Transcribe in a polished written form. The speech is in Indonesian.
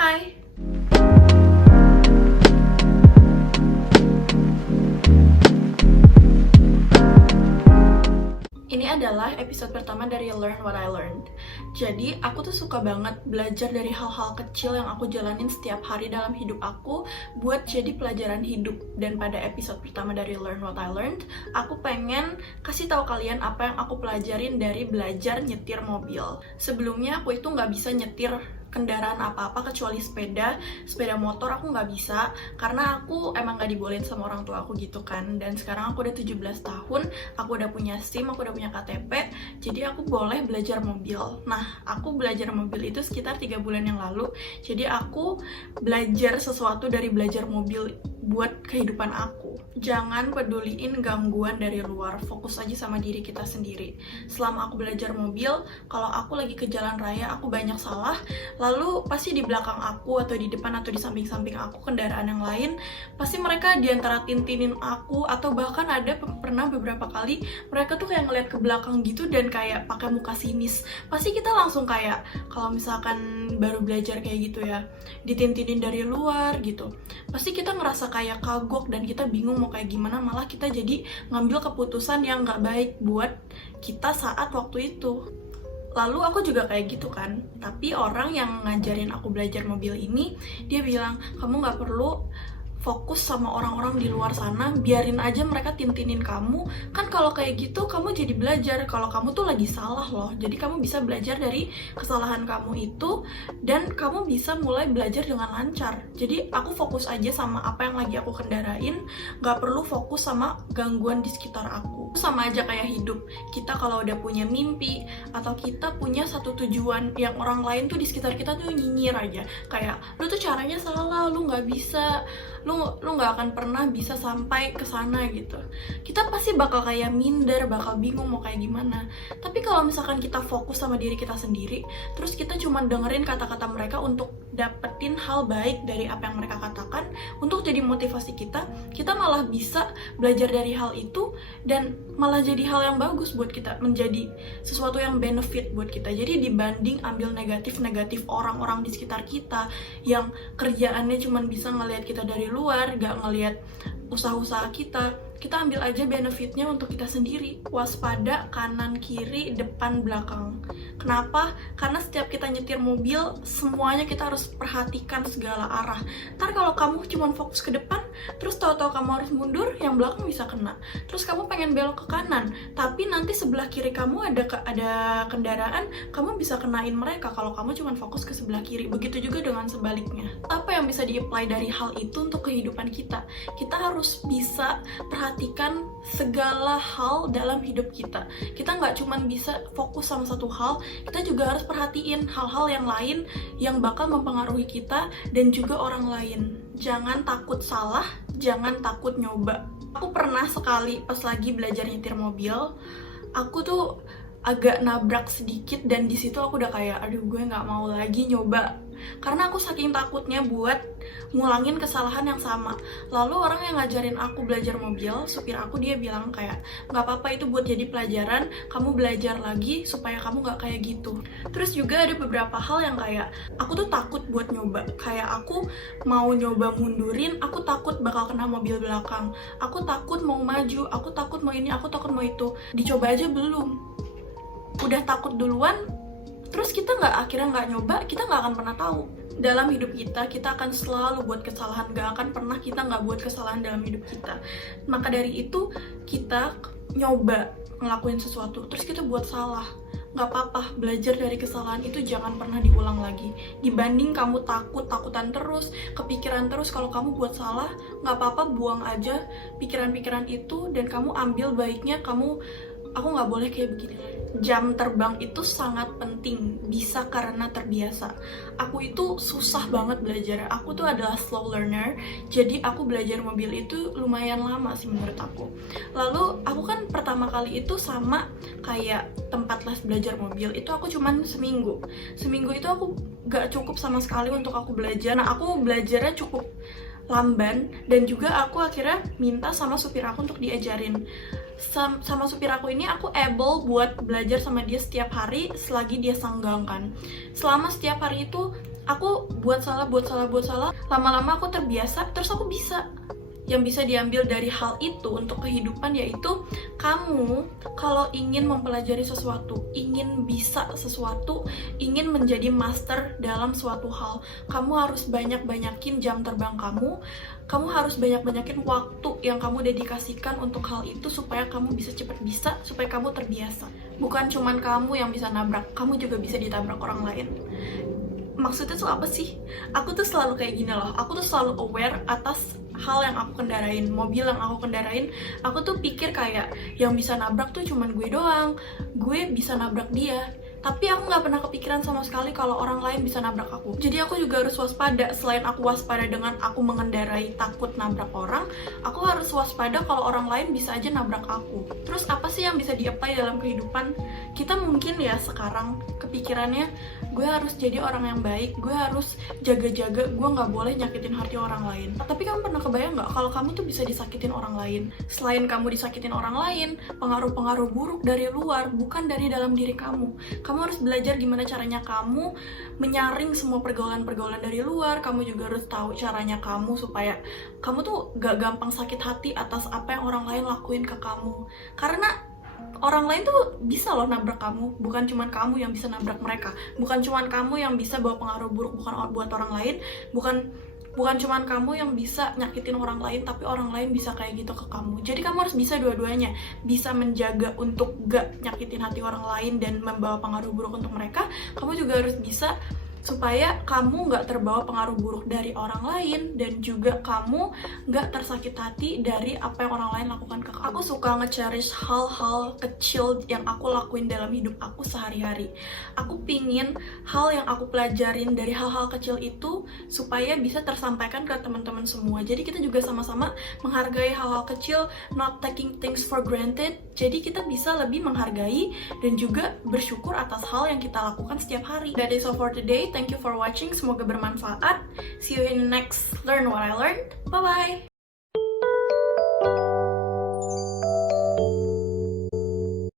Hai. Ini adalah episode pertama dari Learn What I Learned. Jadi, aku tuh suka banget belajar dari hal-hal kecil yang aku jalanin setiap hari dalam hidup aku buat jadi pelajaran hidup. Dan pada episode pertama dari Learn What I Learned, aku pengen kasih tahu kalian apa yang aku pelajarin dari belajar nyetir mobil. Sebelumnya, aku itu nggak bisa nyetir kendaraan apa-apa kecuali sepeda motor aku nggak bisa karena aku emang nggak dibolehin sama orang tua aku gitu kan. Dan sekarang aku udah 17 tahun, aku udah punya SIM, aku udah punya KTP, jadi aku boleh belajar mobil. Nah, aku belajar mobil itu sekitar 3 bulan yang lalu. Jadi aku belajar sesuatu dari belajar mobil buat kehidupan aku. Jangan peduliin gangguan dari luar, fokus aja sama diri kita sendiri. Selama aku belajar mobil, kalau aku lagi ke jalan raya, aku banyak salah, lalu pasti di belakang aku atau di depan atau di samping-samping aku kendaraan yang lain, pasti mereka diantara tintinin aku, atau bahkan ada pernah beberapa kali mereka tuh kayak ngeliat ke belakang gitu dan kayak pakai muka sinis. Pasti kita langsung kayak, kalau misalkan baru belajar kayak gitu ya, ditintinin dari luar gitu, pasti kita ngerasa kayak kagok dan kita bingung mau kayak gimana, malah kita jadi ngambil keputusan yang gak baik buat kita saat waktu itu. Lalu aku juga kayak gitu kan, tapi orang yang ngajarin aku belajar mobil ini, dia bilang, kamu gak perlu fokus sama orang-orang di luar sana, biarin aja mereka tintinin kamu. Kan kalau kayak gitu kamu jadi belajar kalau kamu tuh lagi salah loh. Jadi kamu bisa belajar dari kesalahan kamu itu dan kamu bisa mulai belajar dengan lancar. Jadi aku fokus aja sama apa yang lagi aku kendarain, gak perlu fokus sama gangguan di sekitar aku. Sama aja kayak hidup, kita kalau udah punya mimpi atau kita punya satu tujuan yang orang lain tuh di sekitar kita tuh nyinyir aja, kayak lu tuh caranya salah, lu gak bisa, lu nggak akan pernah bisa sampai ke sana gitu. Kita pasti bakal kayak minder, bakal bingung mau kayak gimana. Tapi kalau misalkan kita fokus sama diri kita sendiri, terus kita cuma dengerin kata-kata mereka untuk dapetin hal baik dari apa yang mereka katakan, untuk jadi motivasi kita malah bisa belajar dari hal itu dan malah jadi hal yang bagus buat kita, menjadi sesuatu yang benefit buat kita. Jadi dibanding ambil negatif orang-orang di sekitar kita yang kerjaannya cuma bisa ngelihat kita dari luar, gak ngelihat usaha-usaha kita ambil aja benefitnya untuk kita sendiri. Waspada kanan, kiri, depan, belakang. Kenapa? Karena setiap kita nyetir mobil, semuanya kita harus perhatikan segala arah. Ntar kalau kamu cuma fokus ke depan, terus tahu-tahu kamu harus mundur, yang belakang bisa kena. Terus kamu pengen belok ke kanan, tapi nanti sebelah kiri kamu ada kendaraan, kamu bisa kenain mereka kalau kamu cuma fokus ke sebelah kiri. Begitu juga dengan sebaliknya. Apa yang bisa di-apply dari hal itu untuk kehidupan kita? Kita harus bisa perhatikan segala hal dalam hidup kita. Kita nggak cuma bisa fokus sama satu hal, kita juga harus perhatiin hal-hal yang lain yang bakal mempengaruhi kita dan juga orang lain. Jangan takut salah, jangan takut nyoba. Aku pernah sekali pas lagi belajar nyetir mobil, aku tuh agak nabrak sedikit dan di situ aku udah kayak, aduh gue nggak mau lagi nyoba. Karena aku saking takutnya buat ngulangin kesalahan yang sama. Lalu orang yang ngajarin aku belajar mobil, supir aku, dia bilang kayak, nggak apa-apa itu buat jadi pelajaran, kamu belajar lagi supaya kamu nggak kayak gitu. Terus juga ada beberapa hal yang kayak, aku tuh takut buat nyoba. Kayak aku mau nyoba mundurin, aku takut bakal kena mobil belakang. Aku takut mau maju, aku takut mau ini, aku takut mau itu. Dicoba aja belum. Udah takut duluan, terus kita akhirnya nggak nyoba, kita nggak akan pernah tahu. Dalam hidup kita akan selalu buat kesalahan, nggak akan pernah kita nggak buat kesalahan dalam hidup kita. Maka dari itu, kita nyoba ngelakuin sesuatu, terus kita buat salah. Nggak apa-apa, belajar dari kesalahan itu jangan pernah diulang lagi. Dibanding kamu takutan terus, kepikiran terus kalau kamu buat salah, nggak apa-apa, buang aja pikiran-pikiran itu dan kamu ambil baiknya. Aku nggak boleh kayak begini. Jam terbang itu sangat penting, bisa karena terbiasa. Aku itu susah banget belajar. Aku tuh adalah slow learner, jadi aku belajar mobil itu lumayan lama sih menurut aku. Lalu aku kan pertama kali itu sama kayak tempat les belajar mobil, itu aku cuman seminggu. Seminggu itu aku gak cukup sama sekali untuk aku belajar. Nah, aku belajarnya cukup lamban dan juga aku akhirnya minta sama supir aku untuk diajarin. Sama supir aku ini aku able buat belajar sama dia setiap hari selagi dia senggang kan. Selama setiap hari itu Aku buat salah, lama-lama aku terbiasa, terus aku bisa. Yang bisa diambil dari hal itu untuk kehidupan yaitu kamu kalau ingin mempelajari sesuatu, ingin bisa sesuatu, ingin menjadi master dalam suatu hal, kamu harus banyak-banyakin jam terbang kamu harus banyak-banyakin waktu yang kamu dedikasikan untuk hal itu supaya kamu bisa cepat bisa, supaya kamu terbiasa. Bukan cuman kamu yang bisa nabrak, kamu juga bisa ditabrak orang lain. Maksudnya tuh apa sih? Aku tuh selalu kayak gini loh, aku tuh selalu aware atas hal yang aku kendarain, mobil yang aku kendarain. Aku tuh pikir kayak yang bisa nabrak tuh cuman gue doang, gue bisa nabrak dia. Tapi aku nggak pernah kepikiran sama sekali kalau orang lain bisa nabrak aku. Jadi aku juga harus waspada. Selain aku waspada dengan aku mengendarai takut nabrak orang, aku harus waspada kalau orang lain bisa aja nabrak aku. Terus apa sih yang bisa di-apply dalam kehidupan? Kita mungkin ya sekarang kepikirannya, gue harus jadi orang yang baik, gue harus jaga-jaga, gue nggak boleh nyakitin hati orang lain. Tapi kamu pernah kebayang nggak kalau kamu tuh bisa disakitin orang lain? Selain kamu disakitin orang lain, pengaruh-pengaruh buruk dari luar, bukan dari dalam diri kamu. Kamu harus belajar gimana caranya kamu menyaring semua pergaulan-pergaulan dari luar. Kamu juga harus tahu caranya kamu supaya kamu tuh gak gampang sakit hati atas apa yang orang lain lakuin ke kamu. Karena orang lain tuh bisa loh nabrak kamu, bukan cuman kamu yang bisa nabrak mereka. Bukan cuman kamu yang bisa bawa pengaruh buruk buat orang lain, bukan cuman kamu yang bisa nyakitin orang lain, tapi orang lain bisa kayak gitu ke kamu. Jadi kamu harus bisa dua-duanya, bisa menjaga untuk gak nyakitin hati orang lain dan membawa pengaruh buruk untuk mereka. Kamu juga harus bisa supaya kamu gak terbawa pengaruh buruk dari orang lain, dan juga kamu gak tersakit hati dari apa yang orang lain lakukan ke kamu. Aku suka nge-cherish hal-hal kecil yang aku lakuin dalam hidup aku sehari-hari. Aku pingin hal yang aku pelajarin dari hal-hal kecil itu supaya bisa tersampaikan ke teman-teman semua. Jadi kita juga sama-sama menghargai hal-hal kecil, not taking things for granted. Jadi kita bisa lebih menghargai dan juga bersyukur atas hal yang kita lakukan setiap hari. That is all for today. Thank you for watching. Semoga bermanfaat. See you in the next Learn What I Learned. Bye-bye.